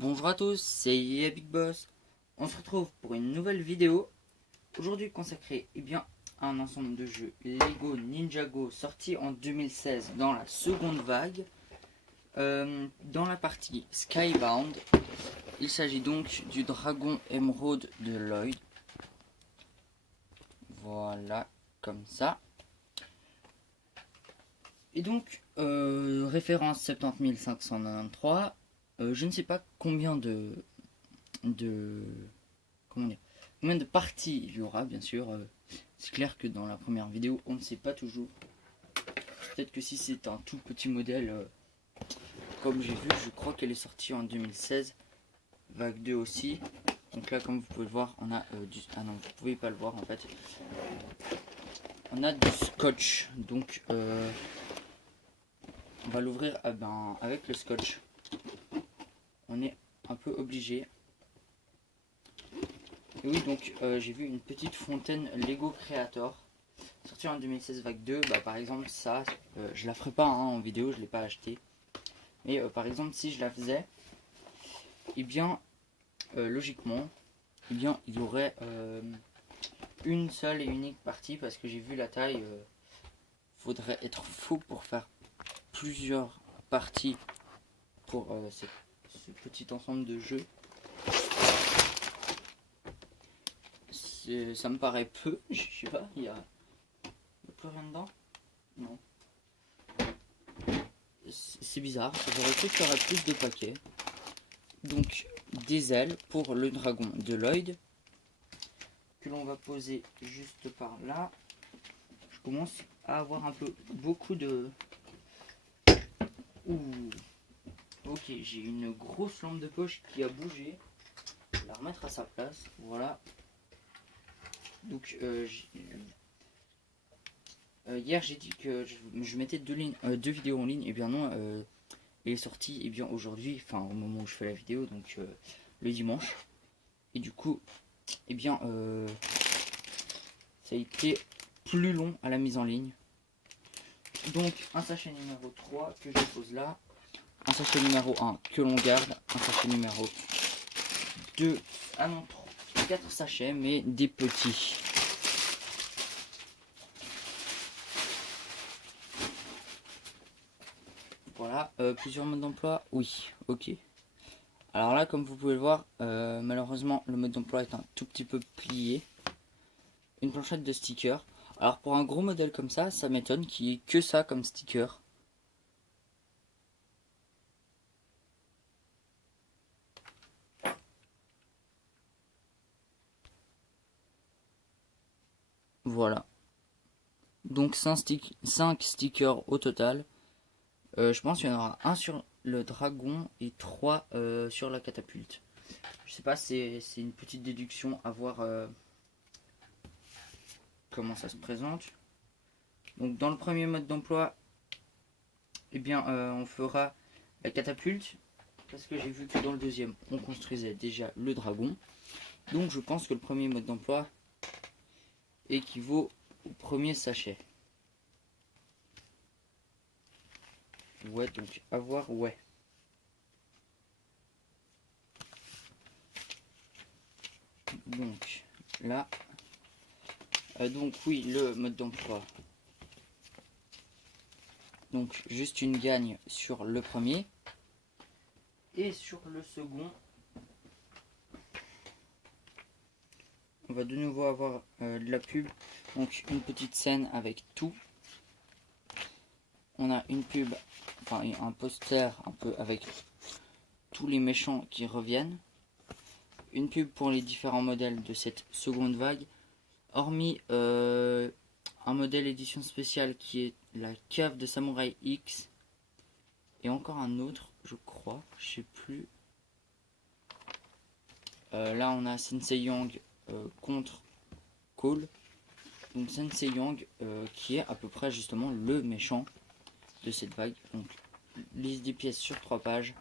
Bonjour à tous, c'est Big Boss. On se retrouve pour une nouvelle vidéo. Aujourd'hui consacrée à un ensemble de jeux Lego Ninjago sorti en 2016 dans la seconde vague. Dans la partie Skybound, il s'agit donc du dragon émeraude de Lloyd. Voilà, comme ça. Et donc, référence 70 593. Je ne sais pas combien comment dire, combien de parties il y aura, bien sûr. C'est clair que dans la première vidéo, on ne sait pas toujours. Peut-être que si c'est un tout petit modèle, comme j'ai vu, je crois qu'elle est sortie en 2016, vague 2 aussi. Donc là, comme vous pouvez le voir, on a du... Ah non, vous pouvez pas le voir en fait. On a du scotch. Donc, on va l'ouvrir avec le scotch. On est un peu obligé. Et oui, donc j'ai vu une petite fontaine Lego Creator sortie en 2016 vague 2. Par exemple, ça, je la ferai pas en vidéo, je l'ai pas acheté. Mais par exemple, si je la faisais, logiquement, il y aurait une seule et unique partie parce que j'ai vu la taille. Faudrait être fou pour faire plusieurs parties pour ce petit ensemble de jeux. Ça me paraît peu, je sais pas, il y a plus rien dedans. Non. C'est bizarre, j'aurais cru qu'il y aurait plus de paquets. Donc des ailes pour le dragon de Lloyd que l'on va poser juste par là. Je commence à avoir un peu beaucoup de... Ouh. Ok, j'ai une grosse lampe de poche qui a bougé. Je vais la remettre à sa place, voilà. Donc hier j'ai dit que je mettais deux vidéos en ligne, et bien non, il est sorti aujourd'hui, enfin au moment où je fais la vidéo, donc le dimanche. Et du coup, ça a été plus long à la mise en ligne. Donc un sachet numéro 3 que je pose là, un sachet numéro 1 que l'on garde, un sachet numéro 2, ah non, 4 sachets mais des petits. Voilà, plusieurs modes d'emploi, oui, ok. Alors là, comme vous pouvez le voir, malheureusement, le mode d'emploi est un tout petit peu plié. Une planchette de stickers. Alors pour un gros modèle comme ça m'étonne qu'il n'y ait que ça comme sticker. Voilà. Donc 5 stickers au total. Je pense qu'il y en aura un sur le dragon et 3 sur la catapulte. Je sais pas, c'est une petite déduction à voir comment ça se présente. Donc dans le premier mode d'emploi, on fera la catapulte. Parce que j'ai vu que dans le deuxième, on construisait déjà le dragon. Donc je pense que le premier mode d'emploi équivaut au premier sachet. Ouais, donc à voir, ouais. Donc là, donc oui, le mode d'emploi. Donc juste une gagne sur le premier. Et sur le second, on va de nouveau avoir de la pub. Donc une petite scène avec tout. On a une pub, enfin un poster un peu avec tous les méchants qui reviennent. Une pub pour les différents modèles de cette seconde vague. Hormis un modèle édition spéciale qui est la cave de Samouraï X. Et encore un autre, je crois, je sais plus. Là on a Sensei Yang contre Cole. Donc Sensei Yang qui est à peu près justement le méchant de cette vague. Donc liste des pièces sur 3 pages.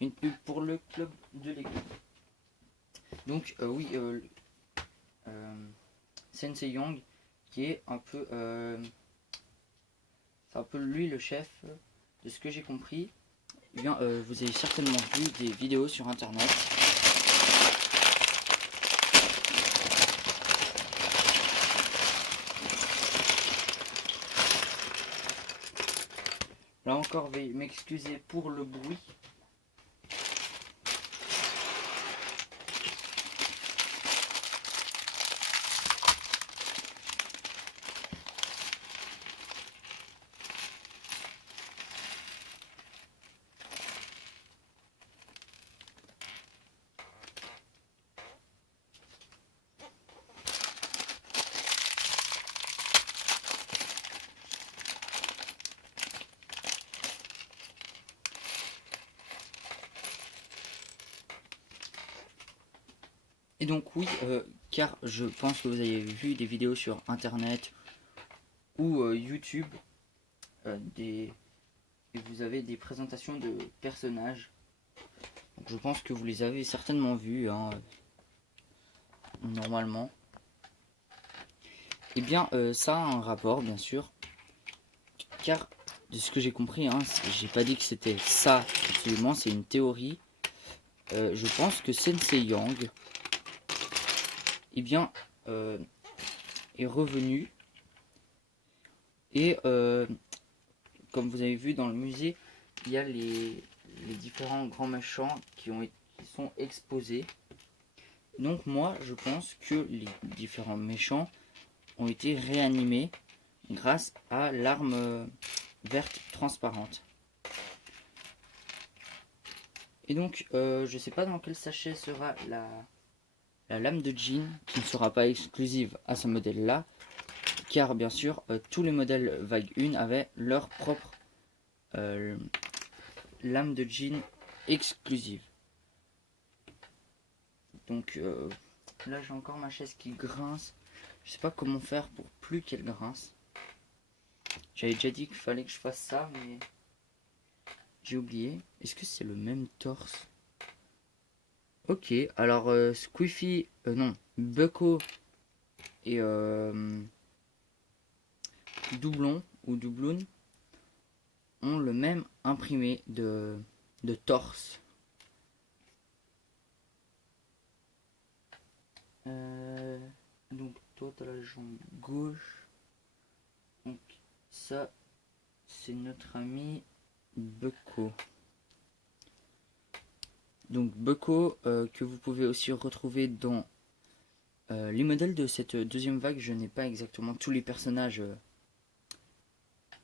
Une pub pour le club de Lego. Donc oui, Sensei Yang qui est un peu... c'est un peu lui le chef de ce que j'ai compris. eh bien, vous avez certainement vu des vidéos sur internet. Là encore, veuillez m'excuser pour le bruit. Et donc oui, car je pense que vous avez vu des vidéos sur internet ou YouTube, et vous avez des présentations de personnages. Donc, je pense que vous les avez certainement vus, hein, normalement. Et bien, ça a un rapport, bien sûr, car de ce que j'ai compris, hein, j'ai pas dit que c'était ça absolument, c'est une théorie. Je pense que Sensei Yang, eh bien, est revenu et comme vous avez vu dans le musée, il y a les différents grands méchants qui sont exposés. Donc moi, je pense que les différents méchants ont été réanimés grâce à l'arme verte transparente. Et donc, je sais pas dans quel sachet sera la lame de jean, qui ne sera pas exclusive à ce modèle-là, car bien sûr, tous les modèles Vague 1 avaient leur propre lame de jean exclusive. Donc là, j'ai encore ma chaise qui grince. Je sais pas comment faire pour plus qu'elle grince. J'avais déjà dit qu'il fallait que je fasse ça, mais j'ai oublié. Est-ce que c'est le même torse? Ok, alors Squiffy, non, Bucko et Doublon ou Doubloon ont le même imprimé de torse. Donc toi t'as la jambe gauche. Donc ça c'est notre ami Bucko. Donc Bucko que vous pouvez aussi retrouver dans les modèles de cette deuxième vague. Je n'ai pas exactement tous les personnages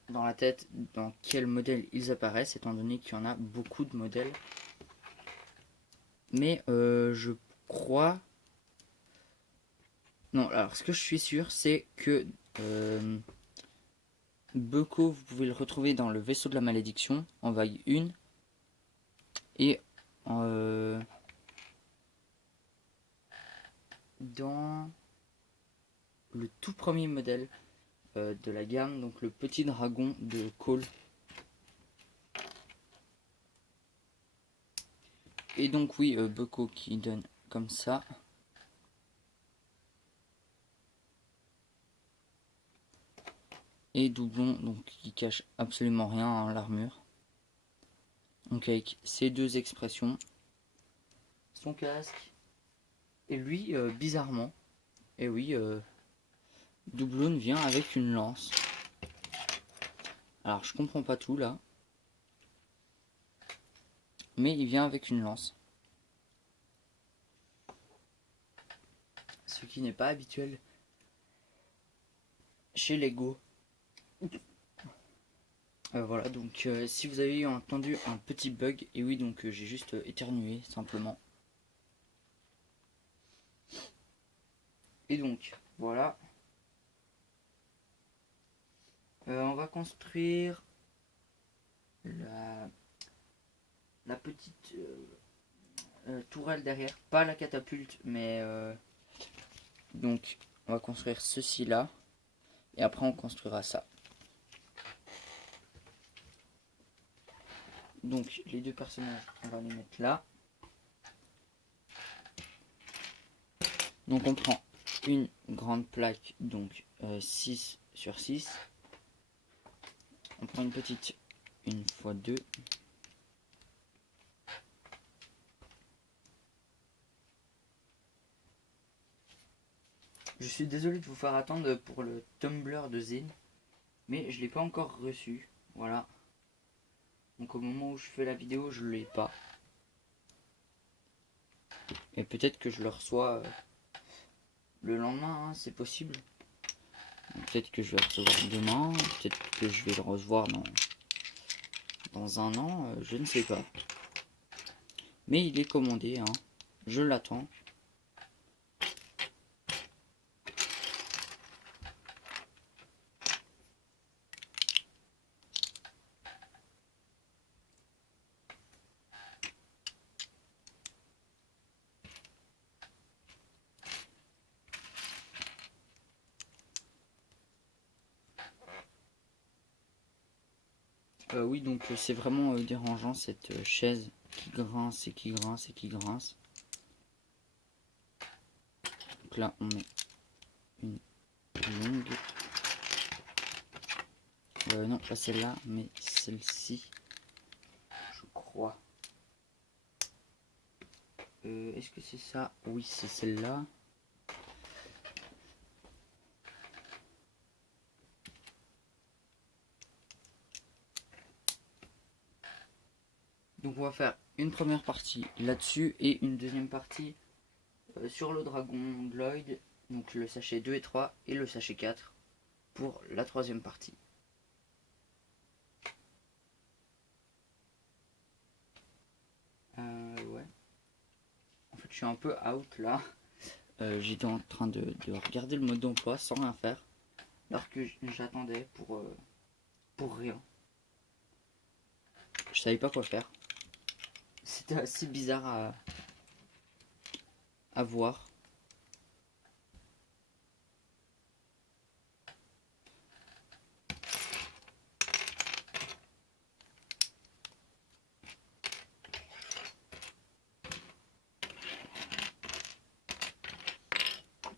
dans la tête dans quel modèle ils apparaissent, étant donné qu'il y en a beaucoup de modèles. Mais je crois... Non, alors ce que je suis sûr, c'est que Bucko, vous pouvez le retrouver dans le vaisseau de la malédiction, en vague 1. Et dans le tout premier modèle de la gamme, donc le petit dragon de Cole. Et donc oui, Bucko qui donne comme ça. Et Doublon, donc qui cache absolument rien à l'armure. Donc avec ces deux expressions, son casque, et lui, bizarrement, et oui, Doublon vient avec une lance. Alors je comprends pas tout là, mais il vient avec une lance. Ce qui n'est pas habituel chez Lego. Voilà, donc si vous avez entendu un petit bug, et oui, donc j'ai juste éternué simplement. Et donc, voilà. On va construire la petite tourelle derrière. Pas la catapulte, mais... donc, on va construire ceci là. Et après, on construira ça. Donc, les deux personnages, on va les mettre là. Donc, on prend une grande plaque, donc 6 sur 6. On prend une petite 1 x 2. Je suis désolé de vous faire attendre pour le Tumblr de Zen, mais je l'ai pas encore reçu. Voilà. Donc au moment où je fais la vidéo, je l'ai pas. Et peut-être que je le reçois le lendemain, hein, c'est possible. Peut-être que je vais le recevoir demain, peut-être que je vais le recevoir dans un an, je ne sais pas. Mais il est commandé, hein. Je l'attends. Oui, donc c'est vraiment dérangeant cette chaise qui grince et qui grince et qui grince. Donc là, on met une longue. Non, pas celle-là, mais celle-ci, je crois. Est-ce que c'est ça? Oui, c'est celle-là. Donc on va faire une première partie là-dessus et une deuxième partie sur le dragon de Lloyd, donc le sachet 2 et 3 et le sachet 4 pour la troisième partie. Ouais. En fait je suis un peu out là. J'étais en train de regarder le mode d'emploi sans rien faire. Alors que j'attendais pour rien. Je savais pas quoi faire. C'était assez bizarre à voir.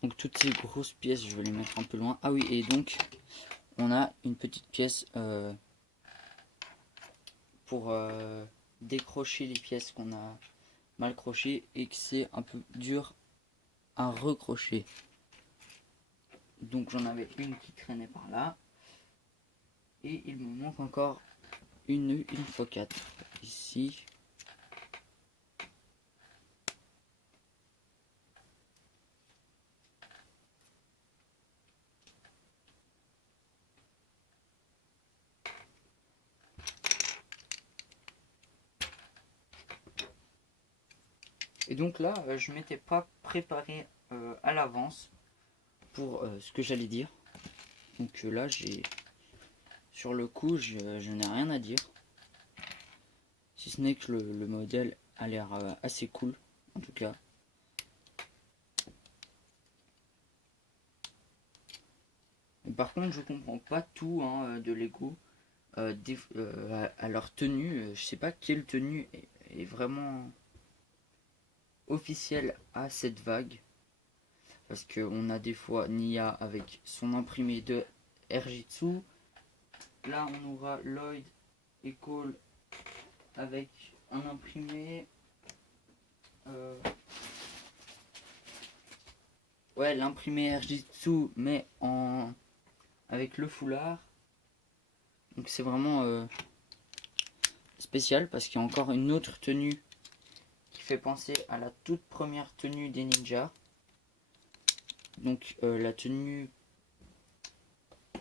Donc toutes ces grosses pièces, je vais les mettre un peu loin. Ah oui, et donc on a une petite pièce pour décrocher les pièces qu'on a mal crochées et que c'est un peu dur à recrocher. Donc j'en avais une qui traînait par là. Et il me manque encore une x4 ici. Et donc là, je m'étais pas préparé à l'avance pour ce que j'allais dire. Donc là, sur le coup, je n'ai rien à dire. Si ce n'est que le modèle a l'air assez cool, en tout cas. Et par contre, je comprends pas tout hein, de Lego. À leur tenue, je sais pas quelle tenue est vraiment officielle à cette vague. Parce qu'on a des fois Nia avec son imprimé de Erjitsu. Là, on aura Lloyd et Cole avec un imprimé. Ouais, l'imprimé Erjitsu, mais avec le foulard. Donc c'est vraiment spécial parce qu'il y a encore une autre tenue qui fait penser à la toute première tenue des ninjas. Donc la tenue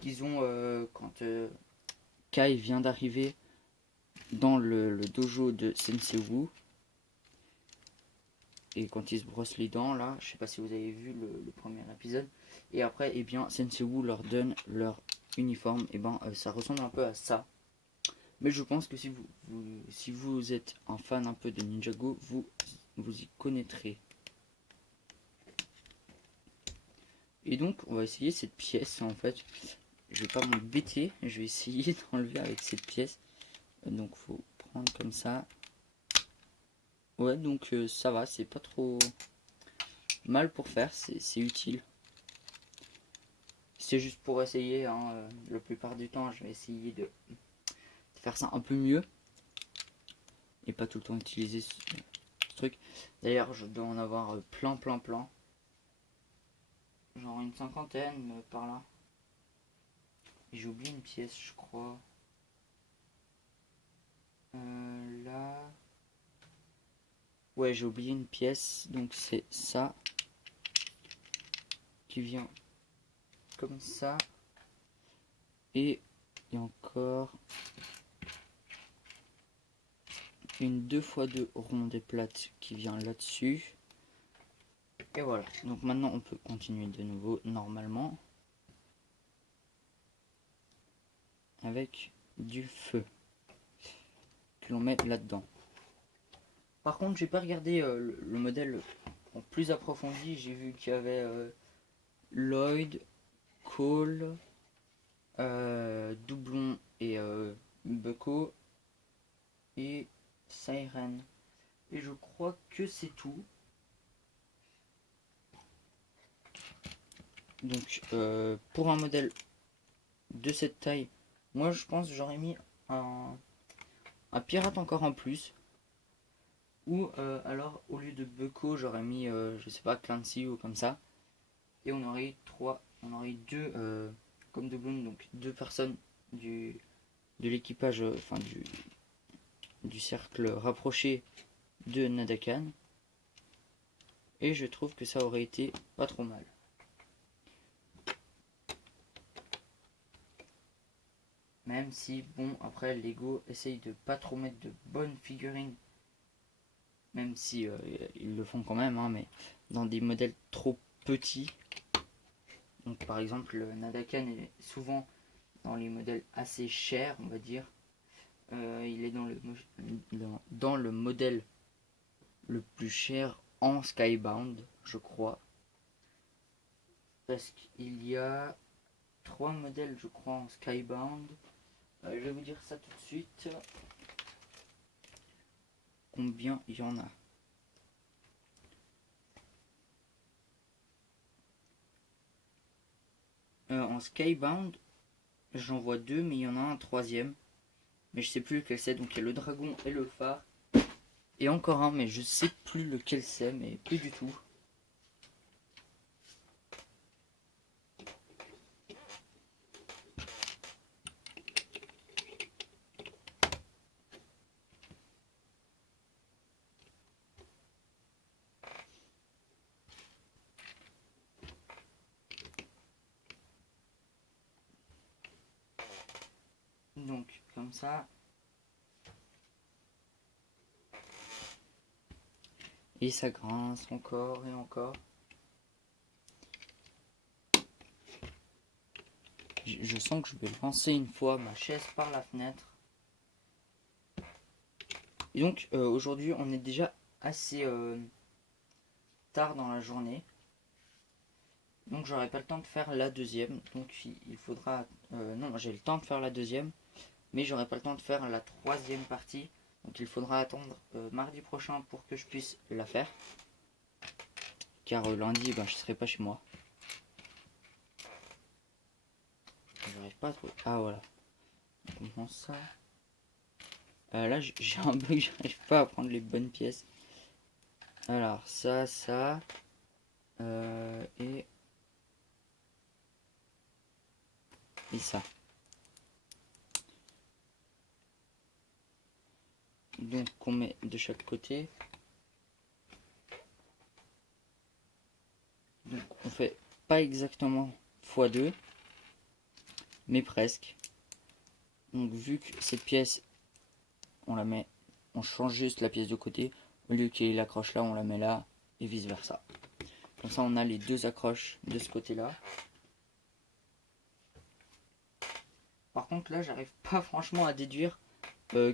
qu'ils ont quand Kai vient d'arriver dans le dojo de Sensei Wu. Et quand ils se brossent les dents là, je sais pas si vous avez vu le premier épisode. Et après, eh bien, Sensei Wu leur donne leur uniforme. Et ben, ça ressemble un peu à ça. Mais je pense que si vous êtes un fan un peu de Ninjago, vous y connaîtrez. Et donc, on va essayer cette pièce en fait. Je vais pas m'embêter, je vais essayer d'enlever avec cette pièce. Donc, faut prendre comme ça. Ouais, donc ça va, c'est pas trop mal pour faire, c'est utile. C'est juste pour essayer, hein, la plupart du temps, je vais essayer de faire ça un peu mieux. Et pas tout le temps utiliser ce truc. D'ailleurs, je dois en avoir plein. genre une cinquantaine par là. Et j'ai oublié une pièce, je crois. Là. Ouais, j'ai oublié une pièce, donc c'est ça qui vient comme ça. Et il y a encore une 2x2 ronde et plate qui vient là-dessus. Et voilà, donc maintenant on peut continuer de nouveau normalement avec du feu que l'on met là-dedans. Par contre, j'ai pas regardé le modèle en plus approfondi. J'ai vu qu'il y avait Lloyd, Cole, Doublon et Bucko et Siren. Et je crois que c'est tout. Donc pour un modèle de cette taille, moi je pense que j'aurais mis un pirate encore en plus. Ou alors au lieu de Bucko j'aurais mis je sais pas Clancy ou comme ça. Et on aurait deux comme doublon, donc deux personnes de l'équipage, enfin du cercle rapproché de Nadakan. Et je trouve que ça aurait été pas trop mal. Même si, bon, après, Lego essaye de pas trop mettre de bonnes figurines. Même si ils le font quand même, hein, mais dans des modèles trop petits. Donc par exemple, le Nadakan est souvent dans les modèles assez chers, on va dire. Il est dans le modèle le plus cher en Skybound, je crois. Parce qu'il y a 3 modèles, je crois, en Skybound. Je vais vous dire ça tout de suite. Combien il y en a? En Skybound, j'en vois 2, mais il y en a un troisième. Mais je sais plus lequel c'est. Donc il y a le dragon et le phare. Et encore un, mais je sais plus lequel c'est, mais plus du tout. Donc comme ça. Et ça grince encore et encore. Je sens que je vais lancer une fois ma chaise par la fenêtre. Et donc aujourd'hui on est déjà assez tard dans la journée. Donc j'aurai pas le temps de faire la deuxième. Donc il faudra... non, j'ai le temps de faire la deuxième. Mais j'aurai pas le temps de faire la troisième partie. Donc il faudra attendre mardi prochain pour que je puisse la faire. Car lundi, ben, je serai pas chez moi. J'arrive pas à trouver... Ah voilà. Comment ça? Là j'ai un bug, j'arrive pas à prendre les bonnes pièces. Alors ça, et ça. Donc on met de chaque côté. Donc on fait pas exactement x2, mais presque. Donc vu que cette pièce, on la met, on change juste la pièce de côté. Au lieu qu'il y ait l'accroche là, on la met là, et vice versa. Comme ça on a les deux accroches de ce côté là. Par contre là j'arrive pas franchement à déduire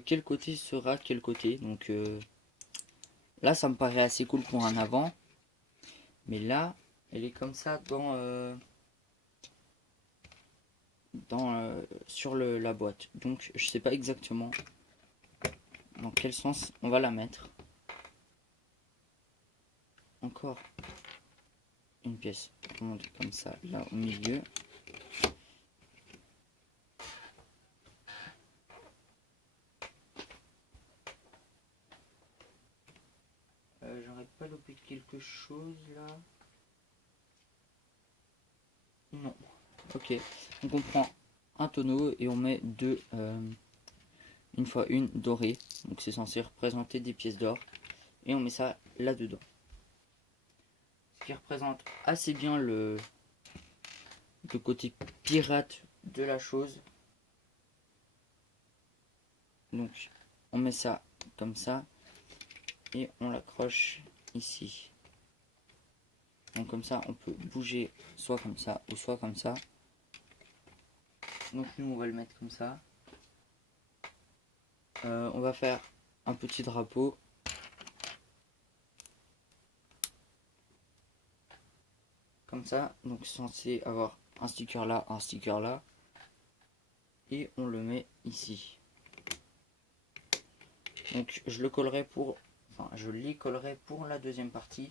quel côté sera quel côté. Donc là ça me paraît assez cool pour un avant. Mais là elle est comme ça sur la boîte. Donc je sais pas exactement dans quel sens on va la mettre. Encore une pièce ronde comme ça là au milieu. J'aurais pas loupé quelque chose là. Non. Ok. Donc on prend un tonneau et on met deux une fois une dorée. Donc c'est censé représenter des pièces d'or. Et on met ça là-dedans. Ce qui représente assez bien le côté pirate de la chose. Donc on met ça comme ça. Et on l'accroche ici. Donc comme ça on peut bouger soit comme ça ou soit comme ça. Donc nous on va le mettre comme ça. On va faire un petit drapeau. Comme ça, donc censé avoir un sticker là, un sticker là. Et on le met ici. Donc je le collerai pour... Enfin, je les collerai pour la deuxième partie.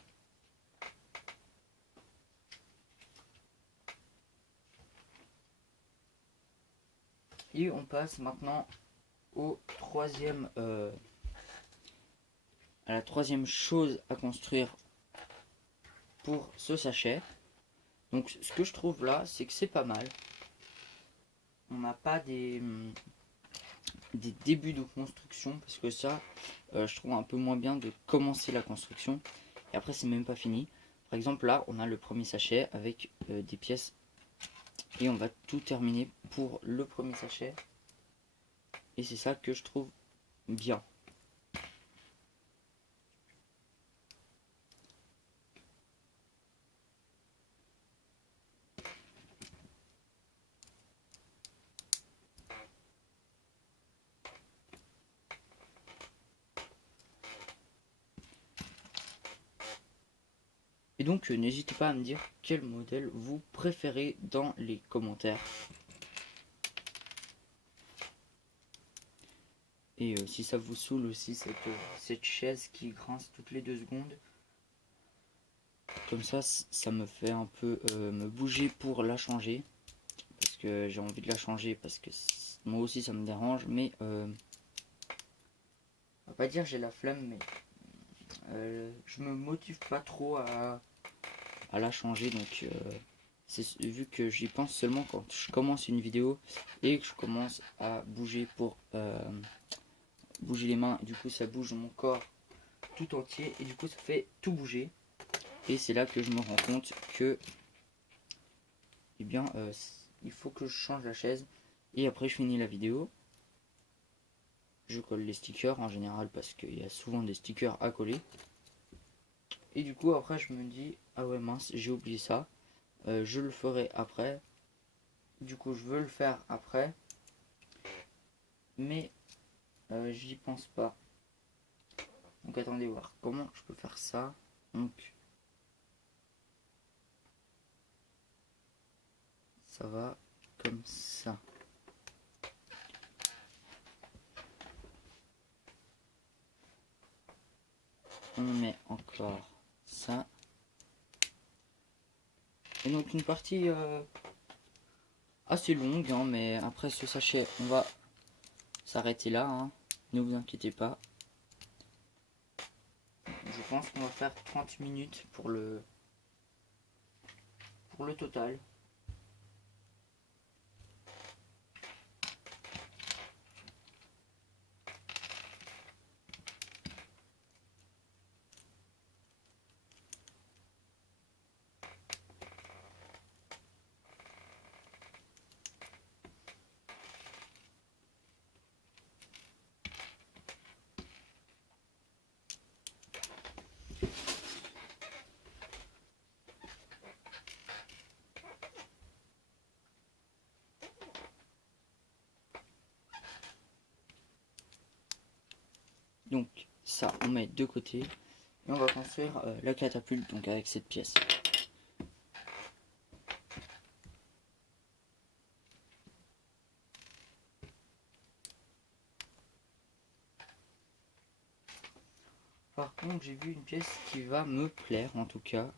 Et on passe maintenant au troisième... à la troisième chose à construire pour ce sachet. Donc ce que je trouve là, c'est que c'est pas mal. On n'a pas des débuts de construction, parce que ça, je trouve un peu moins bien de commencer la construction. Et après, c'est même pas fini. Par exemple, là, on a le premier sachet avec des pièces. Et on va tout terminer pour le premier sachet. Et c'est ça que je trouve bien. Et donc n'hésitez pas à me dire quel modèle vous préférez dans les commentaires. Et si ça vous saoule aussi cette chaise qui grince toutes les 2 secondes. Comme ça me fait un peu me bouger pour la changer. Parce que j'ai envie de la changer parce que moi aussi ça me dérange. Mais on va pas dire j'ai la flemme, mais je me motive pas trop à la changer. Donc c'est vu que j'y pense seulement quand je commence une vidéo et que je commence à bouger pour bouger les mains. Du coup ça bouge mon corps tout entier et du coup ça fait tout bouger. Et c'est là que je me rends compte que eh bien il faut que je change la chaise. Et après je finis la vidéo. Je colle les stickers en général parce qu'il y a souvent des stickers à coller. Et du coup après je me dis ah ouais mince j'ai oublié ça. Je le ferai après. Du coup je veux le faire après. Mais j'y pense pas. Donc attendez voir comment je peux faire ça. Donc ça va comme ça. On met encore ça. Et donc une partie assez longue, hein, mais après ce sachet, on va s'arrêter là. Hein. Ne vous inquiétez pas. Je pense qu'on va faire 30 minutes pour le total. Donc ça, on met de côté. Et on va construire la catapulte donc avec cette pièce. Par contre, j'ai vu une pièce qui va me plaire en tout cas.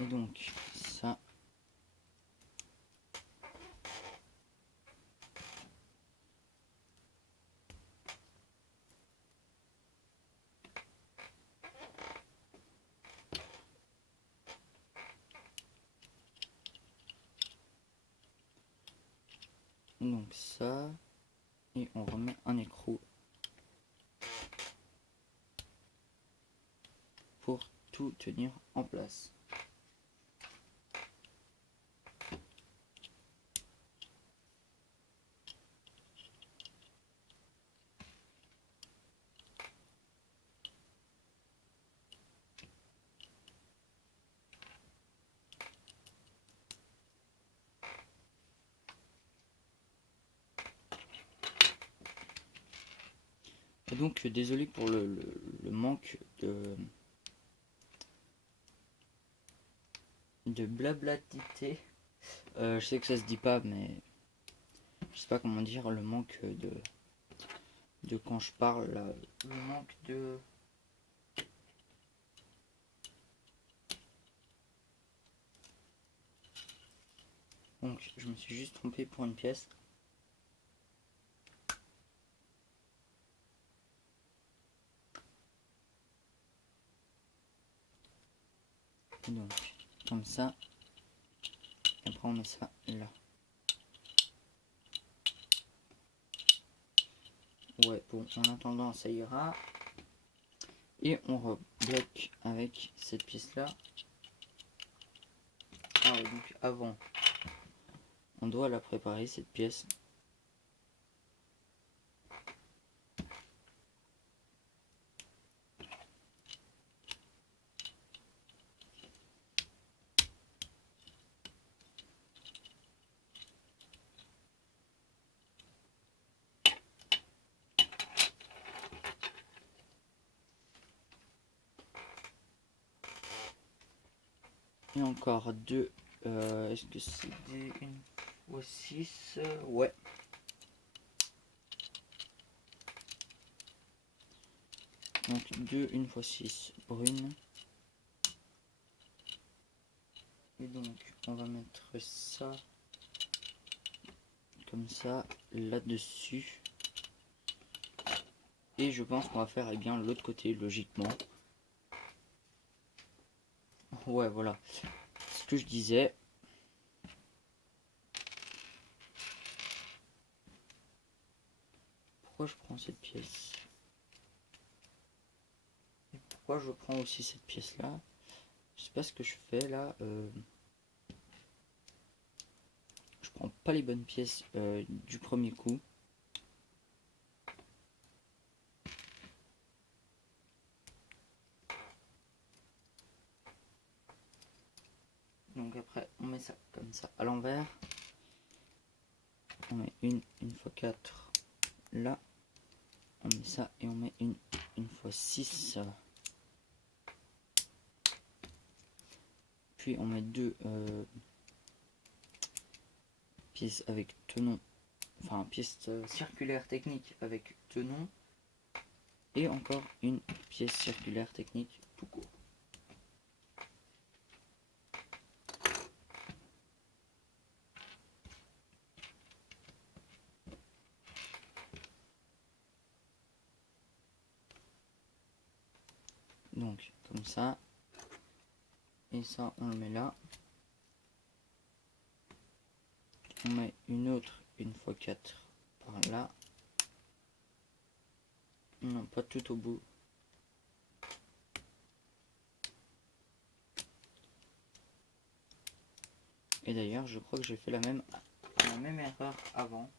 Et donc ça. Donc ça, et on remet un écrou pour tout tenir en place. Et donc désolé pour le manque de blablatité. Je sais que ça se dit pas, mais je sais pas comment dire, le manque de quand je parle là, le manque de donc je me suis juste trompé pour une pièce. Donc comme ça, et après on met ça là. Ouais, bon, en attendant ça ira. Et on rebloque avec cette pièce là. Ah ouais, donc avant on doit la préparer cette pièce. Et encore deux. Est-ce que c'est des 1x6? Ouais. Donc 2 1x6 brunes. Et donc on va mettre ça comme ça là-dessus. Et je pense qu'on va faire bien l'autre côté logiquement. Ouais, voilà. Ce que je disais. Pourquoi je prends cette pièce? Et pourquoi je prends aussi cette pièce là? Je sais pas ce que je fais là. Je prends pas les bonnes pièces du premier coup. Donc après on met ça comme ça à l'envers. On met une x 4 là. On met ça et on met une x 6. Puis on met deux pièces avec tenon. Enfin pièce circulaire technique avec tenon. Et encore une pièce circulaire technique tout court. Donc comme ça. Et ça on le met là. On met une autre une x 4 par là. Non, pas tout au bout. Et d'ailleurs je crois que j'ai fait la même erreur avant.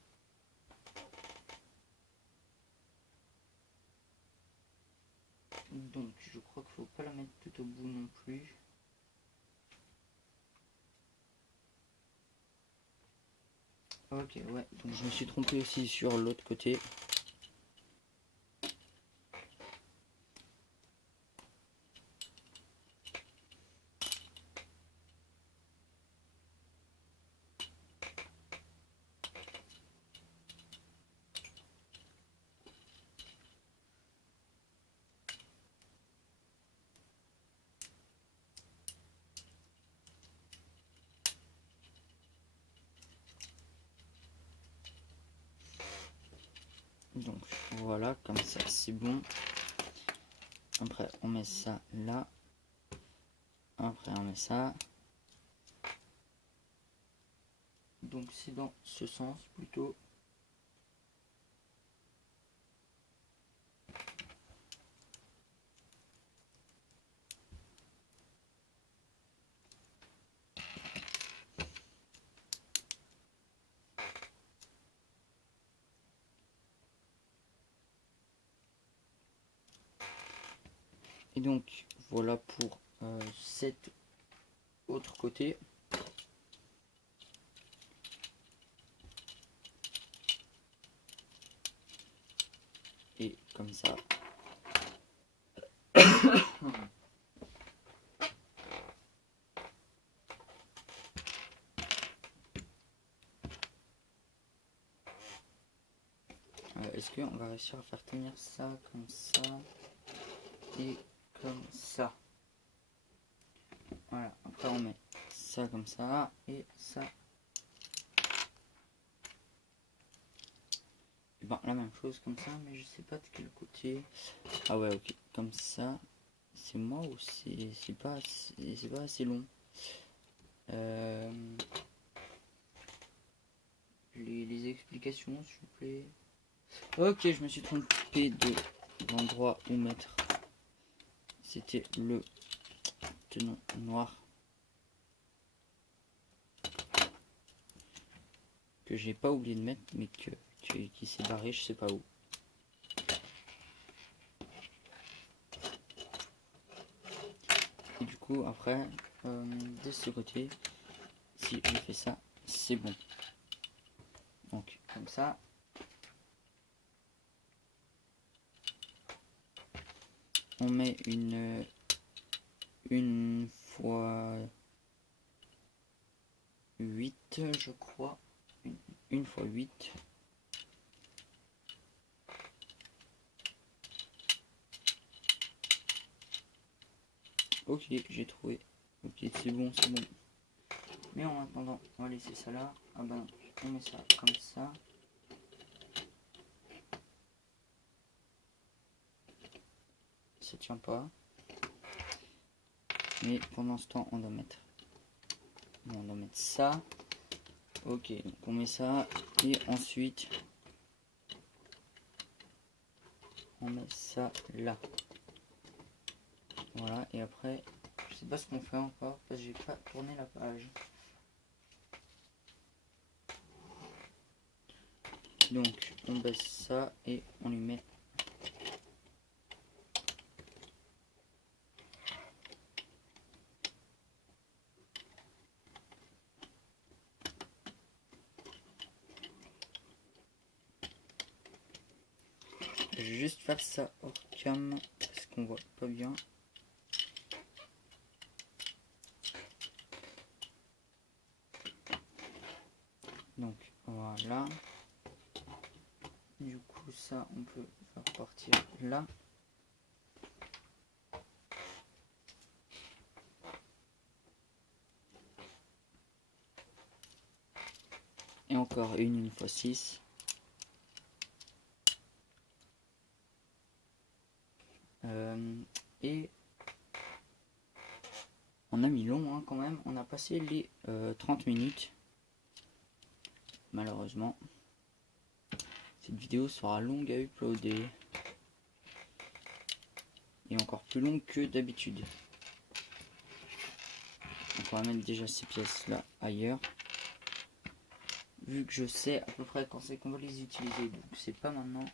Donc je crois qu'il faut pas la mettre tout au bout non plus. Ok, ouais, donc je me suis trompé aussi sur l'autre côté. Donc voilà, comme ça c'est bon. Après on met ça là. Après on met ça. donc c'est dans ce sens plutôt. Et donc voilà pour cet autre côté. Et comme ça. Est-ce qu'on va réussir à faire tenir ça comme ça et comme ça? Voilà, après on met ça comme ça et ça. Et ben, la même chose comme ça, mais je sais pas de quel côté. Ah ouais, ok, comme ça. C'est moi ou c'est pas assez long. Les explications s'il vous plaît. Ok, je me suis trompé de l'endroit où mettre. C'était le tenon noir que j'ai pas oublié de mettre, mais qui s'est barré, je sais pas où. Et du coup, après, de ce côté, si je fais ça, c'est bon. Donc, comme ça. On met une fois 8, je crois. Une fois 8. Ok, j'ai trouvé. Ok, c'est bon, c'est bon. Mais en attendant, on va laisser ça là. Ah ben, on met ça comme ça. Ça tient pas. Mais pendant ce temps, on doit mettre ça. Ok, donc on met ça. Et ensuite, on met ça là. Voilà, et après, je sais pas ce qu'on fait encore parce que j'ai pas tourné la page. Donc, on baisse ça et on lui met. Je vais juste faire ça hors cam parce qu'on voit pas bien. Donc voilà. Du coup ça on peut faire partir là. Et encore une fois 6. Et on a mis long hein, quand même. On a passé les 30 minutes. Malheureusement. Cette vidéo sera longue à uploader. Et encore plus longue que d'habitude. Donc on va mettre déjà ces pièces là ailleurs. Vu que je sais à peu près quand c'est qu'on va les utiliser. Donc c'est pas maintenant.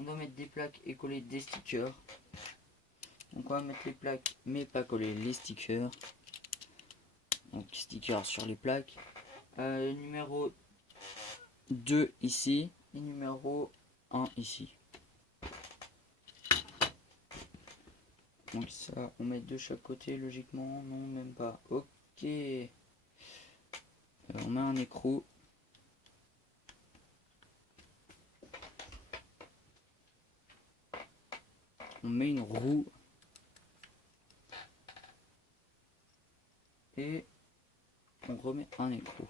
On doit mettre des plaques et coller des stickers. Donc on va mettre les plaques mais pas coller les stickers. Donc stickers sur les plaques. Numéro 2 ici et numéro 1 ici. Donc ça on met de chaque côté logiquement. Non même pas. Ok. On met un écrou. On met une roue. Et on remet un écrou.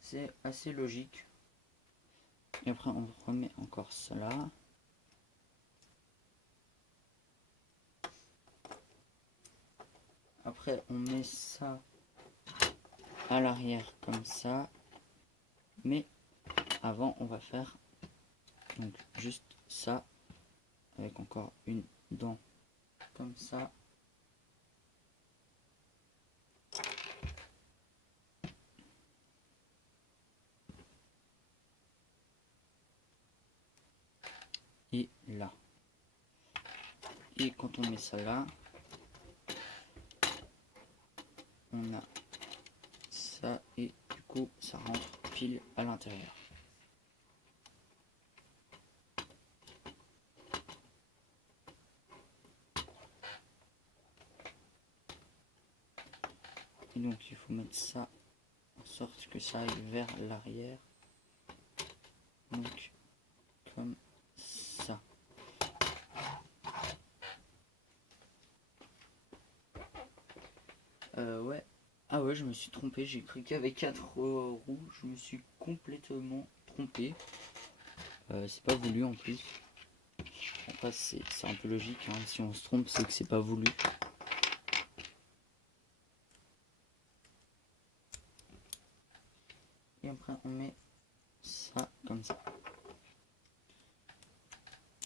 C'est assez logique. Et après on remet encore cela. Après on met ça à l'arrière comme ça, mais avant on va faire donc juste ça avec encore une dent comme ça. Et là. Et quand on met ça là, on a ça et du coup ça rentre pile à l'intérieur. Et donc il faut mettre ça en sorte que ça aille vers l'arrière. Donc comme ça. Ouais. Ah ouais, je me suis trompé, j'ai cru qu'avec 4 roues, je me suis complètement trompé. C'est pas voulu en plus. Après c'est un peu logique, hein. Si on se trompe c'est que c'est pas voulu. Et après on met ça comme ça.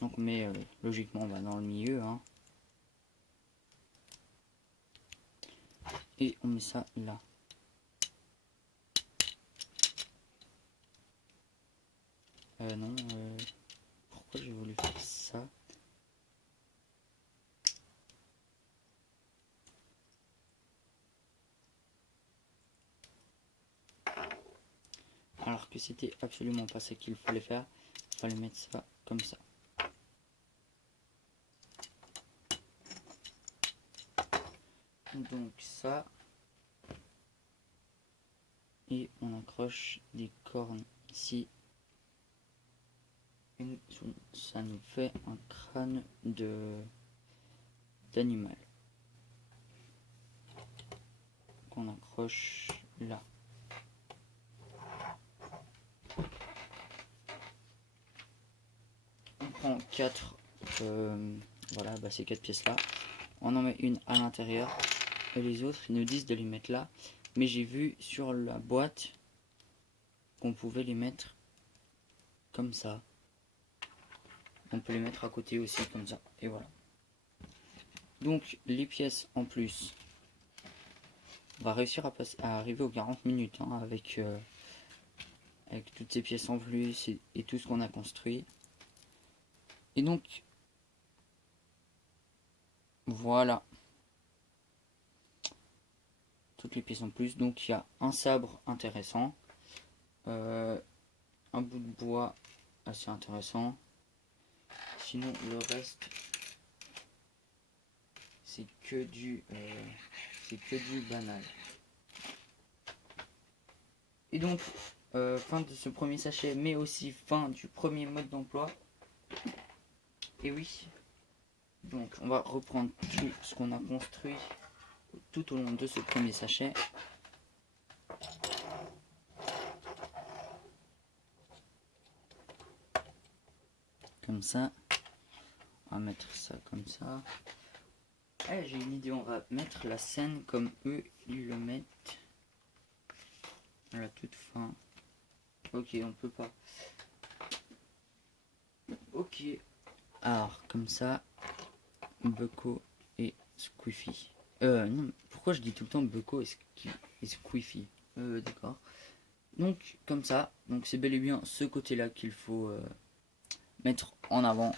Donc on met logiquement dans le milieu, hein. Et on met ça là. Non, pourquoi j'ai voulu faire ça? Alors que c'était absolument pas ça qu'il fallait faire. Il fallait mettre ça comme ça. Donc ça. Et on accroche des cornes ici. Et ça nous fait un crâne d'animal. Qu'on accroche là. On prend 4, voilà, ces 4 pièces là. On en met une à l'intérieur. Et les autres, ils nous disent de les mettre là. Mais j'ai vu sur la boîte qu'on pouvait les mettre comme ça. On peut les mettre à côté aussi comme ça. Et voilà. Donc les pièces en plus, on va réussir à arriver aux 40 minutes hein, avec toutes ces pièces en plus et tout ce qu'on a construit. Et donc voilà. Toutes les pièces en plus. Donc il y a un sabre intéressant. Un bout de bois assez intéressant. Sinon le reste c'est que du banal. Et donc fin de ce premier sachet, mais aussi fin du premier mode d'emploi. Et oui, donc on va reprendre tout ce qu'on a construit tout au long de ce premier sachet. Comme ça. On va mettre ça comme ça. Eh, j'ai une idée, on va mettre la scène comme eux ils le mettent. À la toute fin. Ok, on peut pas. Ok. Alors, comme ça, Bucko et Squiffy. Non, pourquoi je dis tout le temps Bucko et Squiffy? D'accord. Donc, comme ça. Donc, c'est bel et bien ce côté-là qu'il faut mettre en avant.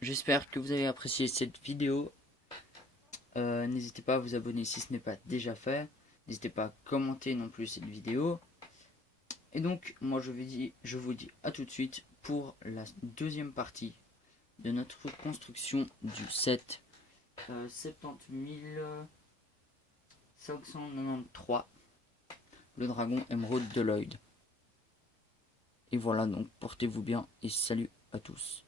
J'espère que vous avez apprécié cette vidéo. N'hésitez pas à vous abonner si ce n'est pas déjà fait. N'hésitez pas à commenter non plus cette vidéo. Et donc, moi je vous dis à tout de suite pour la deuxième partie de notre construction du set 70 593, le dragon émeraude de Lloyd. Et voilà, donc portez-vous bien et salut à tous.